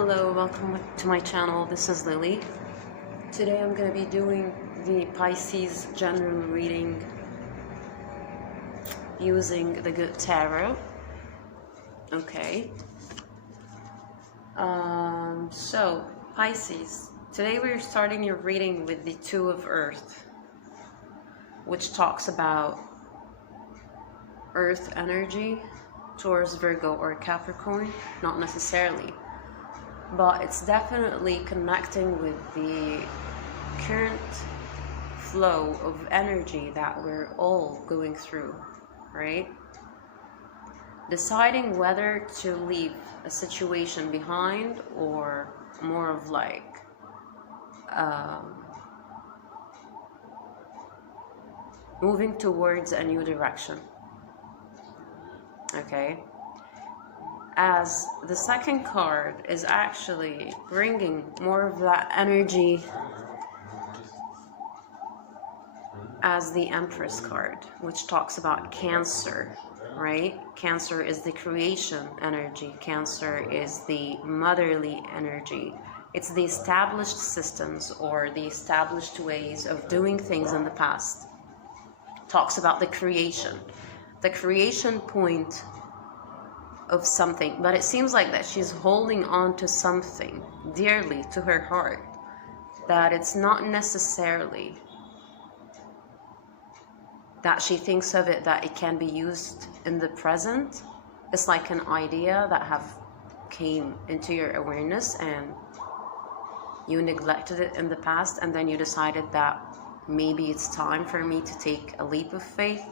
Hello, welcome to my channel. This is Lily. Today I'm going to be doing the Pisces general reading using the Good Tarot. Okay. So Pisces, today we're starting your reading with the Two of Earth, which talks about Earth energy towards Virgo or Capricorn. Not necessarily, but it's definitely connecting with the current flow of energy that we're all going through, right? Deciding whether to leave a situation behind or more of like moving towards a new direction. Okay, as the second card is actually bringing more of that energy as the Empress card, which talks about Cancer, right? Cancer is the creation energy. Cancer is the motherly energy. It's the established systems or the established ways of doing things in the past. Talks about the creation point of something, but it seems like that she's holding on to something dearly to her heart, that it's not necessarily that she thinks of it that it can be used in the present. It's like an idea that have came into your awareness and you neglected it in the past, and then you decided that maybe it's time for me to take a leap of faith.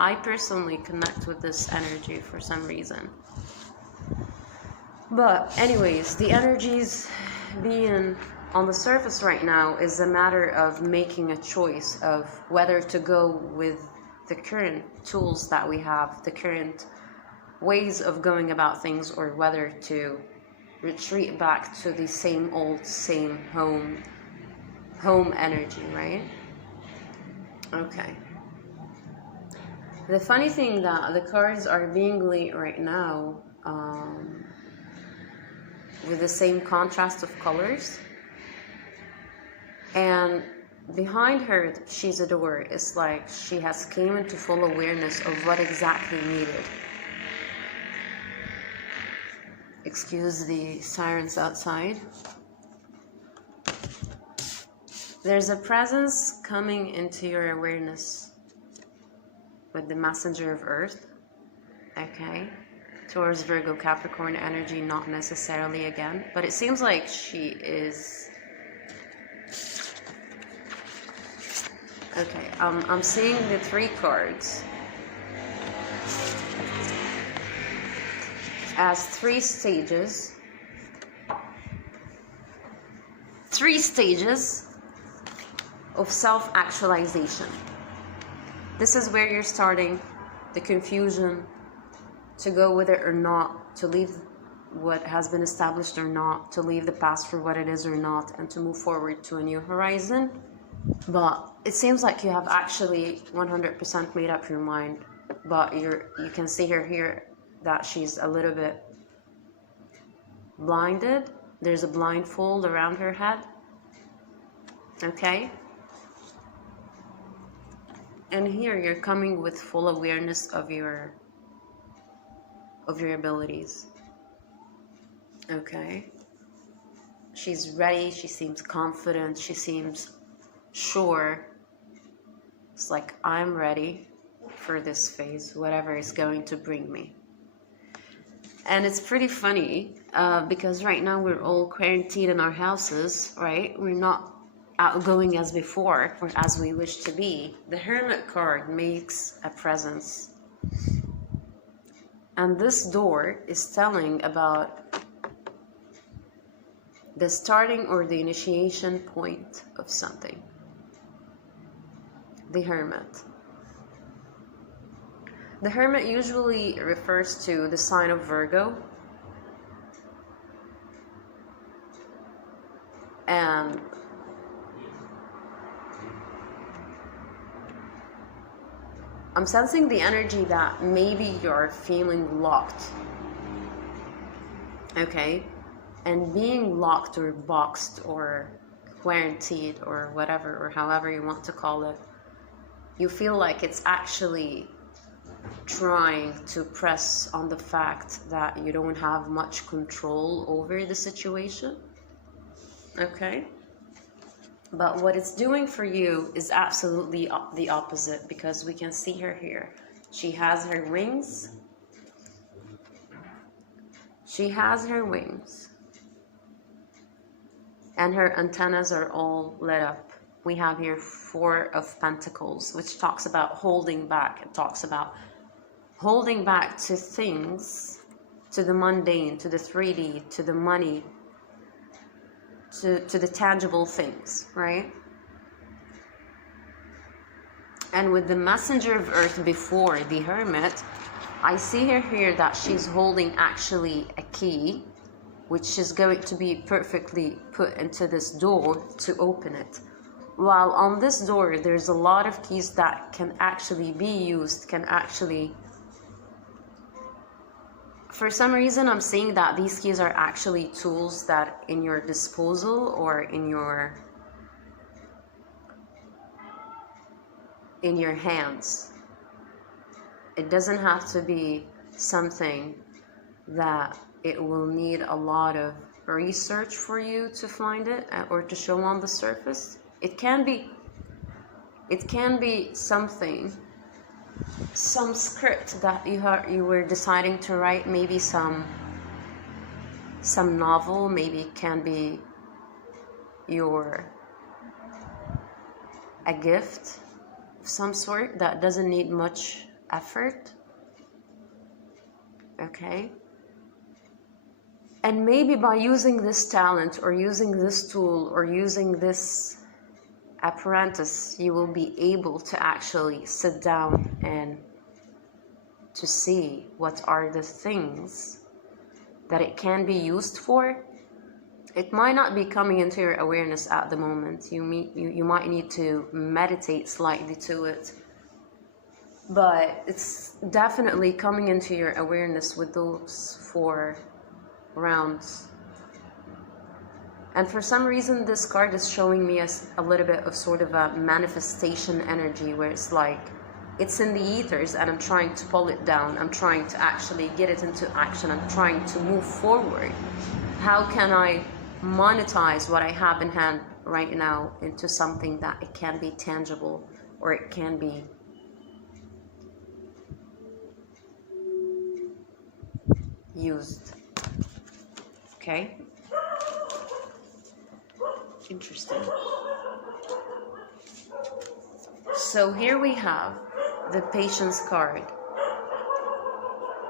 I personally connect with this energy for some reason. But anyways, the energies being on the surface right now is a matter of making a choice of whether to go with the current tools that we have, the current ways of going about things, or whether to retreat back to the same old, same home energy, right? Okay. The funny thing that the cards are being laid right now with the same contrast of colors, and behind her she's a door. It's like she has came into full awareness of what exactly needed. Excuse the sirens outside. There's a presence coming into your awareness with the messenger of Earth, okay, towards Virgo Capricorn energy, not necessarily again, but it seems like she is, okay, I'm seeing the three cards as three stages of self-actualization. This is where you're starting the confusion to go with it or not, to leave what has been established or not, to leave the past for what it is or not, and to move forward to a new horizon. But it seems like you have actually 100% made up your mind, but you can see her here that she's a little bit blinded. There's a blindfold around her head, okay? And here you're coming with full awareness of your abilities. Okay. She's ready, she seems confident, she seems sure. It's like, I'm ready for this phase, whatever is going to bring me. And it's pretty funny because right now we're all quarantined in our houses, right? We're not outgoing as before, or as we wish to be. The Hermit card makes a presence, and this door is telling about the starting or the initiation point of something. The Hermit usually refers to the sign of Virgo, and I'm sensing the energy that maybe you're feeling locked, okay? and being locked or boxed or quarantined or whatever, or however you want to call it, you feel like it's actually trying to press on the fact that you don't have much control over the situation. Okay? But what it's doing for you is absolutely the opposite, because we can see her here. She has her wings. She has her wings. And her antennas are all lit up. We have here 4 of Pentacles, which talks about holding back. It talks about holding back to things, to the mundane, to the 3D, to the money, to the tangible things, right? And with the Messenger of Earth before, the Hermit, I see her here that she's holding actually a key, which is going to be perfectly put into this door to open it. While on this door, there's a lot of keys that can actually be used, can actually... For some reason, I'm seeing that these keys are actually tools that in your disposal or in your hands. It doesn't have to be something that it will need a lot of research for you to find it or to show on the surface. It can be something, some script that you were deciding to write, maybe some novel, maybe it can be a gift of some sort that doesn't need much effort. Okay? And maybe by using this talent or using this tool or using this apparatus, you will be able to actually sit down and to see what are the things that it can be used for. It might not be coming into your awareness at the moment. You might need to meditate slightly to it, but it's definitely coming into your awareness with those 4 rounds. And for some reason, this card is showing me a little bit of sort of a manifestation energy, where it's like it's in the ethers and I'm trying to pull it down. I'm trying to actually get it into action. I'm trying to move forward. How can I monetize what I have in hand right now into something that it can be tangible, or it can be used? Okay? Interesting. So here we have the Patience card.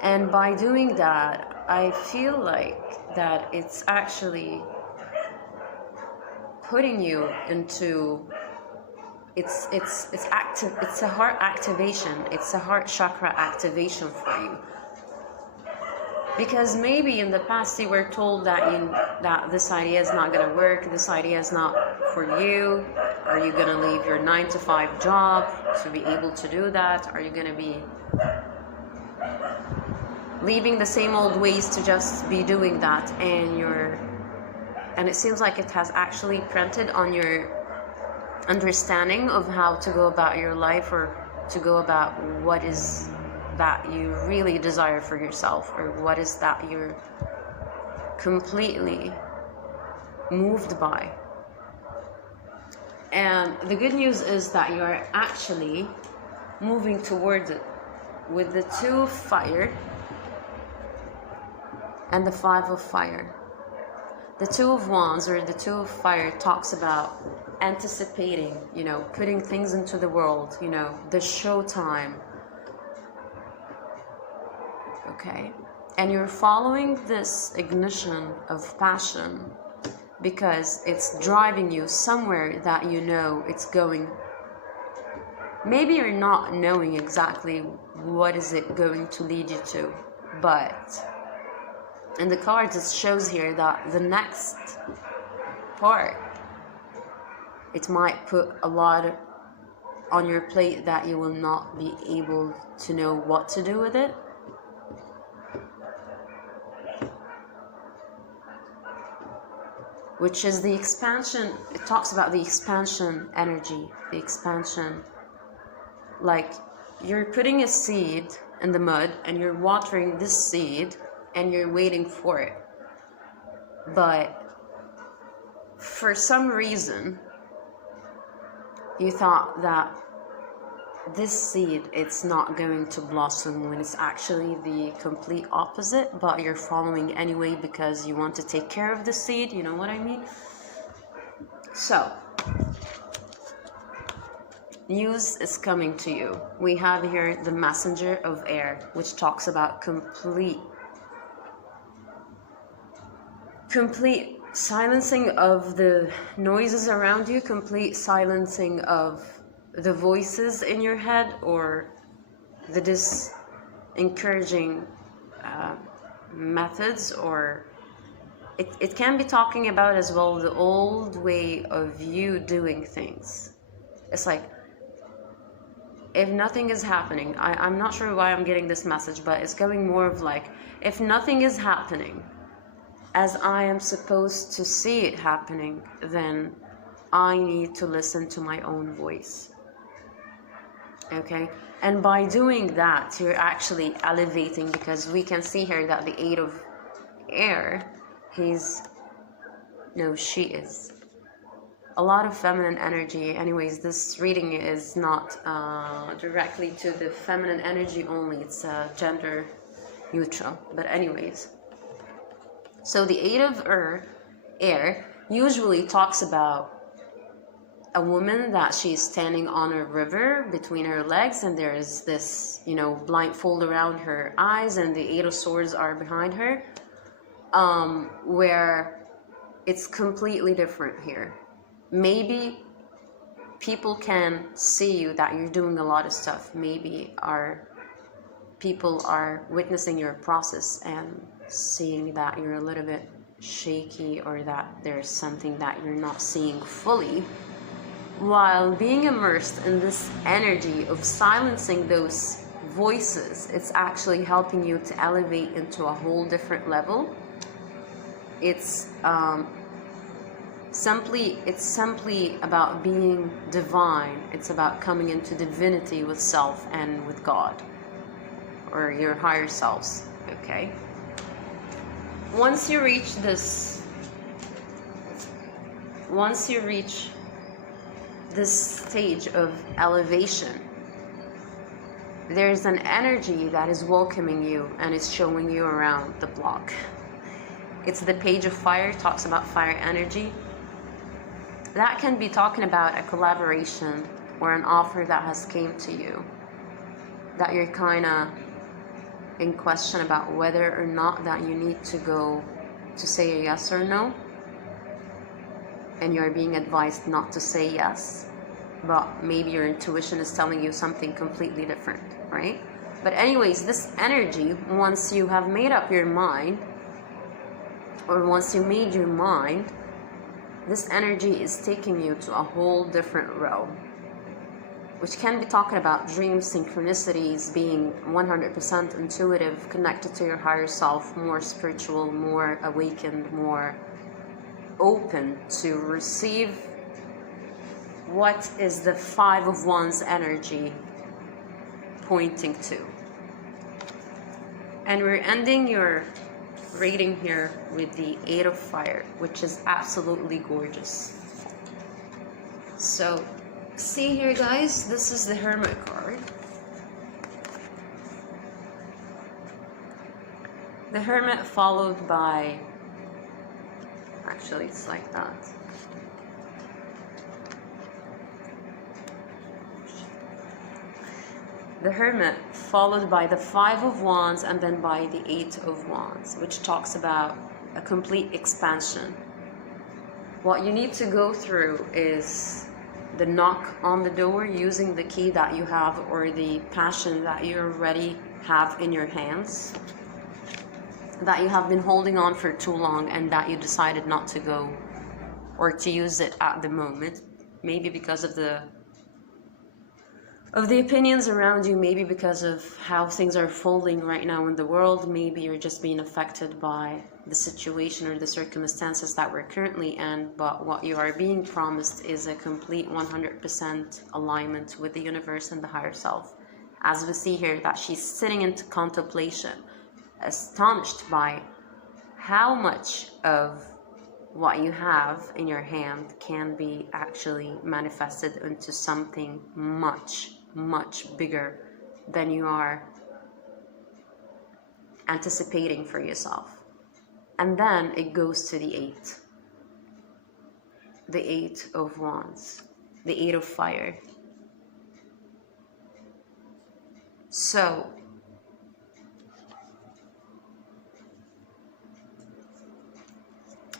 And by doing that, I feel like that it's actually putting you into it's active. It's a heart activation. It's a heart chakra activation for you. Because maybe in the past you were told that this idea is not going to work, this idea is not for you. Are you going to leave your 9-to-5 job to be able to do that? Are you going to be leaving the same old ways to just be doing that? And it seems like it has actually printed on your understanding of how to go about your life, or to go about what is that you really desire for yourself, or what is that you're completely moved by. And the good news is that you are actually moving towards it with the 2 of fire and the 5 of fire. The 2 of wands, or the 2 of fire, talks about anticipating, putting things into the world, the showtime. Okay? And you're following this ignition of passion because it's driving you somewhere that it's going. Maybe you're not knowing exactly what is it going to lead you to, but in the cards it shows here that the next part, it might put a lot on your plate that you will not be able to know what to do with it. which is the expansion. It talks about the expansion energy, the expansion. Like you're putting a seed in the mud and you're watering this seed and you're waiting for it. But for some reason, you thought that this seed, it's not going to blossom, when it's actually the complete opposite, but you're following anyway because you want to take care of the seed, you know what I mean? So, news is coming to you. We have here the messenger of air, which talks about complete silencing of the noises around you, complete silencing of the voices in your head, or the encouraging methods, or it can be talking about as well the old way of you doing things. It's like, if nothing is happening, I'm not sure why I'm getting this message, but it's going more of like, if nothing is happening as I am supposed to see it happening, then I need to listen to my own voice. Okay? And by doing that, you're actually elevating, because we can see here that the Eight of Air, she is. A lot of feminine energy. Anyways, this reading is not directly to the feminine energy only. It's gender neutral. But anyways. So the Eight of Air usually talks about a woman that she's standing on a river between her legs, and there is this, blindfold around her eyes, and the Eight of Swords are behind her, where it's completely different here. Maybe people can see you that you're doing a lot of stuff. Maybe people are witnessing your process and seeing that you're a little bit shaky, or that there's something that you're not seeing fully. While being immersed in this energy of silencing those voices, it's actually helping you to elevate into a whole different level. It's simply about being divine. It's about coming into divinity with self and with God, or your higher selves. Okay? Once you reach this stage of elevation, there's an energy that is welcoming you and is showing you around the block. It's the Page of Fire. Talks about fire energy. That can be talking about a collaboration or an offer that has came to you, that you're kind of in question about whether or not that you need to go to say a yes or no, and you're being advised not to say yes, but maybe your intuition is telling you something completely different, right? But anyways, this energy, once you have made up your mind, or once you made your mind, this energy is taking you to a whole different realm, which can be talking about dreams, synchronicities, being 100% intuitive, connected to your higher self, more spiritual, more awakened, more open to receive what is the Five of Wands energy pointing to. And we're ending your reading here with the Eight of Fire, which is absolutely gorgeous. So, see here, guys, this is the Hermit card. The Hermit followed by, actually it's like that. The Hermit followed by the Five of Wands and then by the Eight of Wands, which talks about a complete expansion. What you need to go through is the knock on the door using the key that you have, or the passion that you already have in your hands, that you have been holding on for too long and that you decided not to go or to use it at the moment, maybe because of the opinions around you, maybe because of how things are folding right now in the world. Maybe you're just being affected by the situation or the circumstances that we're currently in, but what you are being promised is a complete 100% alignment with the universe and the higher self. As we see here, that she's sitting into contemplation, astonished by how much of what you have in your hand can be actually manifested into something much, much bigger than you are anticipating for yourself. And then it goes to the 8. The 8 of Wands. The 8 of Fire. So,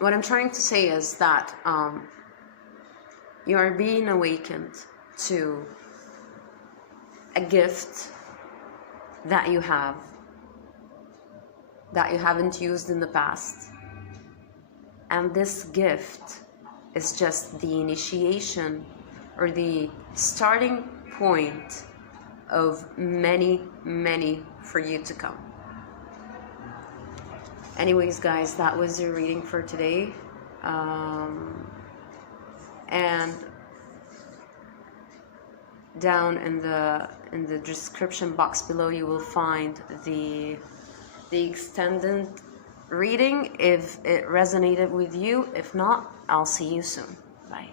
what I'm trying to say is that you are being awakened to a gift that you have, that you haven't used in the past. And this gift is just the initiation or the starting point of many, many for you to come. Anyways, guys, that was your reading for today. And down in the description box below, you will find the extended reading if it resonated with you. If not, I'll see you soon. Bye.